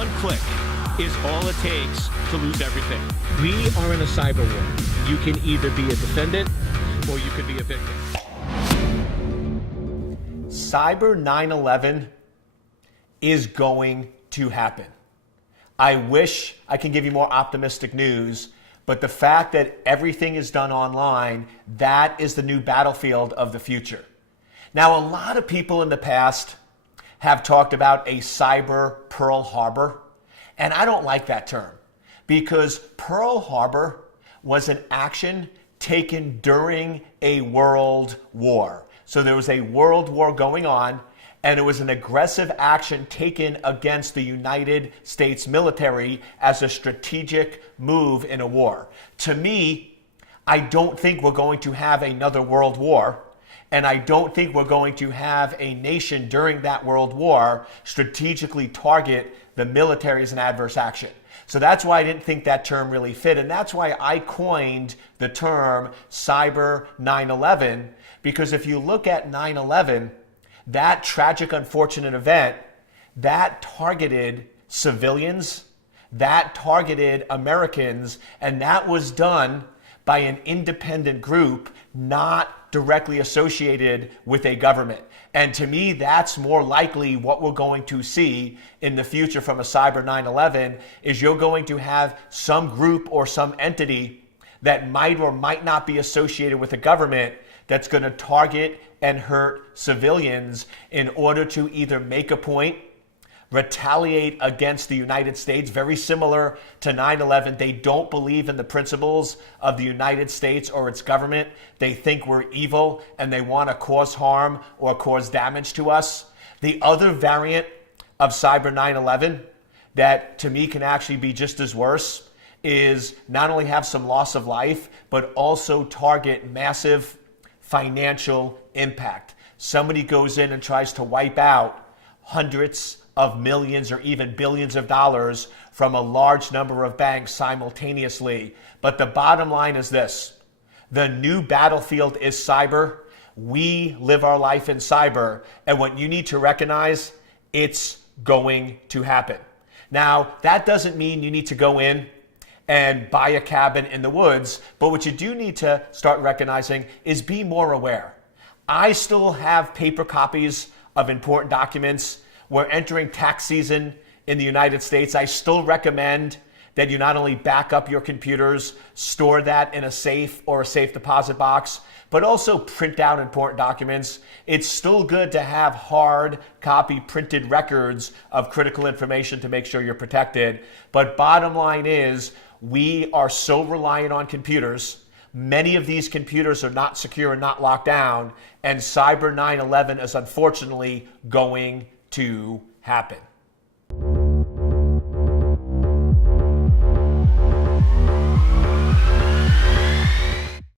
One click is all it takes to lose everything. We are in a cyber war. You can either be a defendant or you could be a victim. Cyber 9/11 is going to happen. I wish I can give you more optimistic news, but the fact that everything is done online, that is the new battlefield of the future. Now, a lot of people in the past have talked about a cyber Pearl Harbor, and I don't like that term because Pearl Harbor was an action taken during a world war. So there was a world war going on, and it was an aggressive action taken against the United States military as a strategic move in a war. To me, I don't think we're going to have another world war, and I don't think we're going to have a nation during that world war strategically target the military as an adverse action. So that's why I didn't think that term really fit, and that's why I coined the term Cyber 9/11, because if you look at 9/11, that tragic, unfortunate event, that targeted civilians, that targeted Americans, and that was done by an independent group not directly associated with a government. And to me, that's more likely what we're going to see in the future from a Cyber 9/11 is you're going to have some group or some entity that might or might not be associated with a government that's going to target and hurt civilians in order to either make a point, retaliate against the United States, very similar to 9/11. They don't believe in the principles of the United States or its government. They think we're evil and they want to cause harm or cause damage to us. The other variant of Cyber 9/11 that to me can actually be just as worse is not only have some loss of life, but also target massive financial impact. Somebody goes in and tries to wipe out hundreds of millions or even billions of dollars from a large number of banks simultaneously. But the bottom line is this: the new battlefield is cyber. We live our life in cyber. And what you need to recognize, it's going to happen. Now, that doesn't mean you need to go in and buy a cabin in the woods, but what you do need to start recognizing is be more aware. I still have paper copies of important documents. We're entering tax season in the United States. I still recommend that you not only back up your computers, store that in a safe or a safe deposit box, but also print out important documents. It's still good to have hard copy printed records of critical information to make sure you're protected. But bottom line is, we are so reliant on computers. Many of these computers are not secure and not locked down, and Cyber 9/11 is unfortunately going to happen.